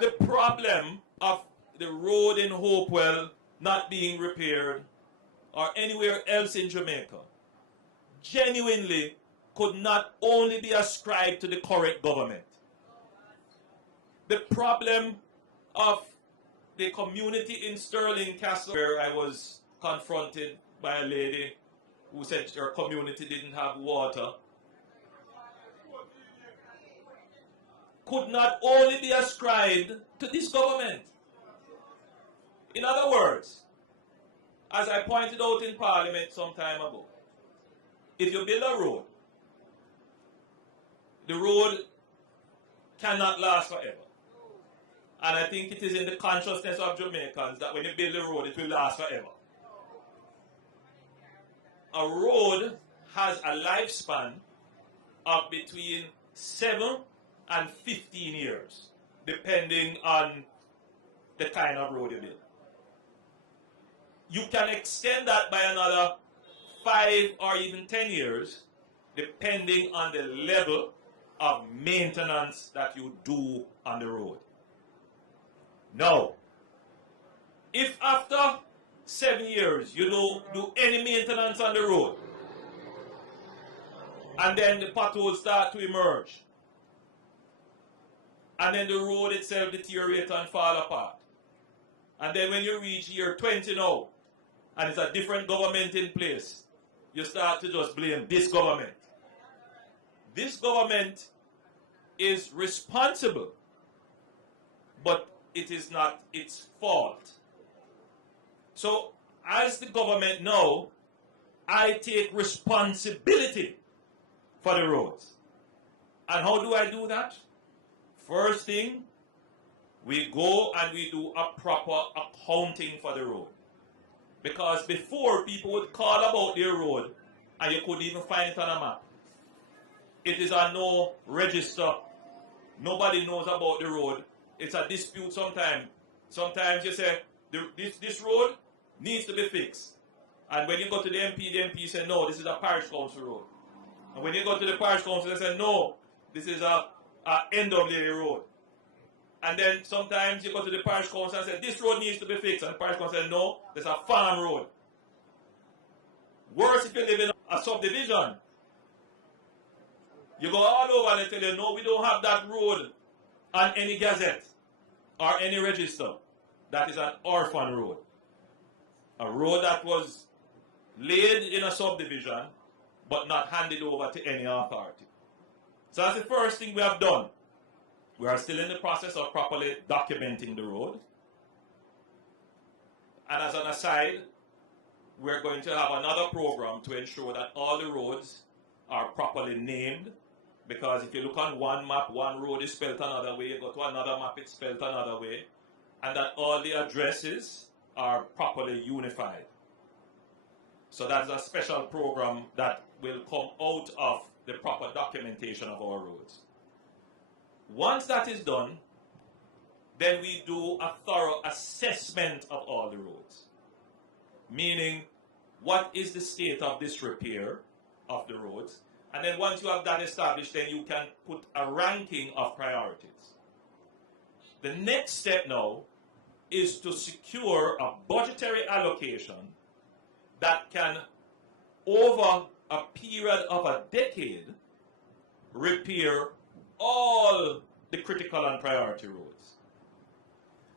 The problem of the road in Hopewell not being repaired or anywhere else in Jamaica genuinely could not only be ascribed to the current government. The problem of the community in Stirling Castle, where I was confronted by a lady who said her community didn't have water, could not only be ascribed to this government. In other words, as I pointed out in Parliament some time ago, if you build a road, the road cannot last forever. And I think it is in the consciousness of Jamaicans that when you build a road, it will last forever. A road has a lifespan of between 7 and 15 years, depending on the kind of road you build. You can extend that by another 5 or even 10 years, depending on the level of maintenance that you do on the road. Now, if after 7 years you don't do any maintenance on the road, and then the potholes start to emerge, and then the road itself deteriorates and fall apart, and then when you reach year 20 now, and it's a different government in place, you start to just blame this government. This government is responsible, but it is not its fault. So, as the government now, I take responsibility for the roads. And how do I do that? First thing, we go and we do a proper accounting for the road. Because before, people would call about their road and you couldn't even find it on a map. It is on no register. Nobody knows about the road. It's a dispute sometimes. Sometimes you say, this road needs to be fixed. And when you go to the MP say, no, this is a parish council road. And when you go to the parish council, they say, no, this is a NWA road. And then sometimes you go to the parish council and say, this road needs to be fixed. And the parish council says, no, there's a farm road. Worse if you live in a subdivision. You go all over and they tell you, no, we don't have that road on any gazette or any register. That is an orphan road. A road that was laid in a subdivision but not handed over to any authority. So that's the first thing we have done. We are still in the process of properly documenting the road. And as an aside, we're going to have another program to ensure that all the roads are properly named. Because if you look on one map, one road is spelled another way. You go to another map, it's spelled another way. And that all the addresses are properly unified. So that's a special program that will come out of the proper documentation of our roads. Once that is done, then we do a thorough assessment of all the roads. Meaning, what is the state of disrepair of the roads? And then once you have that established, then you can put a ranking of priorities. The next step now is to secure a budgetary allocation that can, over a period of a decade, repair all the critical and priority roads.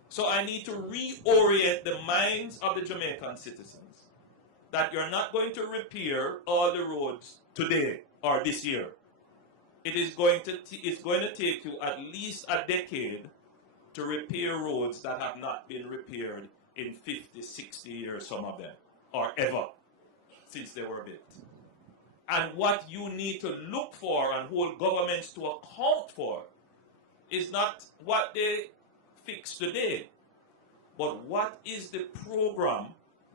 So I need to reorient the minds of the Jamaican citizens that you're not going to repair all the roads today or this year. It's going to take you at least a decade to repair roads that have not been repaired in 50, 60 years, some of them, or ever, since they were built. And what you need to look for and hold governments to account for is not what they fix today, but what is the program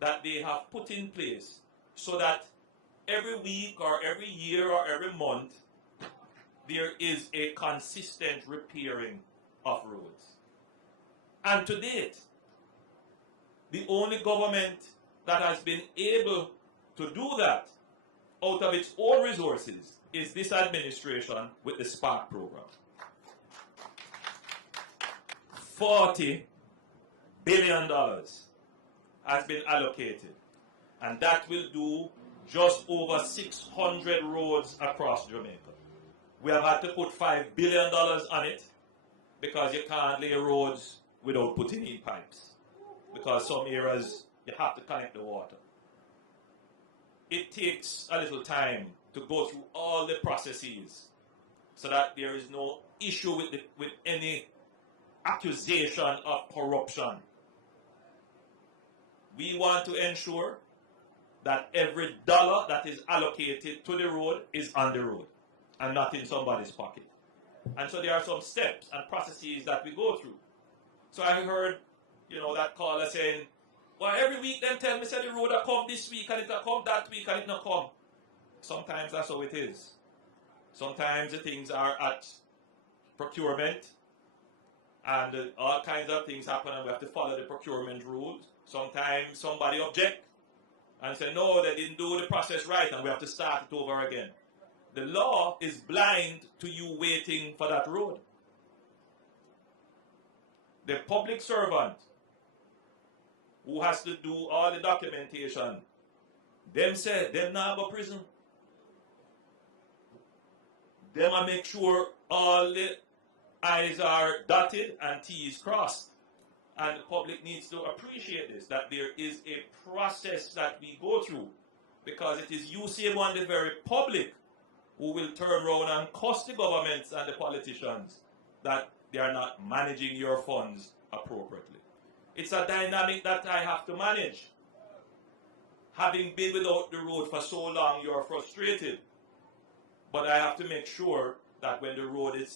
that they have put in place so that every week or every year or every month there is a consistent repairing of roads. And to date, the only government that has been able to do that out of its own resources is this administration with the Spark program. $40 billion has been allocated, and that will do just over 600 roads across Jamaica. We have had to put $5 billion on it because you can't lay roads without putting in pipes, because some areas you have to connect the water. It takes a little time to go through all the processes so that there is no issue with any accusation of corruption. We want to ensure that every dollar that is allocated to the road is on the road and not in somebody's pocket. And so there are some steps and processes that we go through. So I heard, that caller saying, well, every week them tell me, say the road will come this week and it will come that week and it not come. Sometimes that's how it is. Sometimes the things are at procurement and all kinds of things happen and we have to follow the procurement rules. Sometimes somebody object and say, no, they didn't do the process right and we have to start it over again. The law is blind to you waiting for that road. The public servant who has to do all the documentation, them say, them not go prison. Them a make sure all the I's are dotted and T's crossed. And the public needs to appreciate this, that there is a process that we go through, because it is UCM1, the very public, who will turn around and cost the governments and the politicians that they are not managing your funds appropriately. It's a dynamic that I have to manage. Having been without the road for so long, you're frustrated. But I have to make sure that when the road is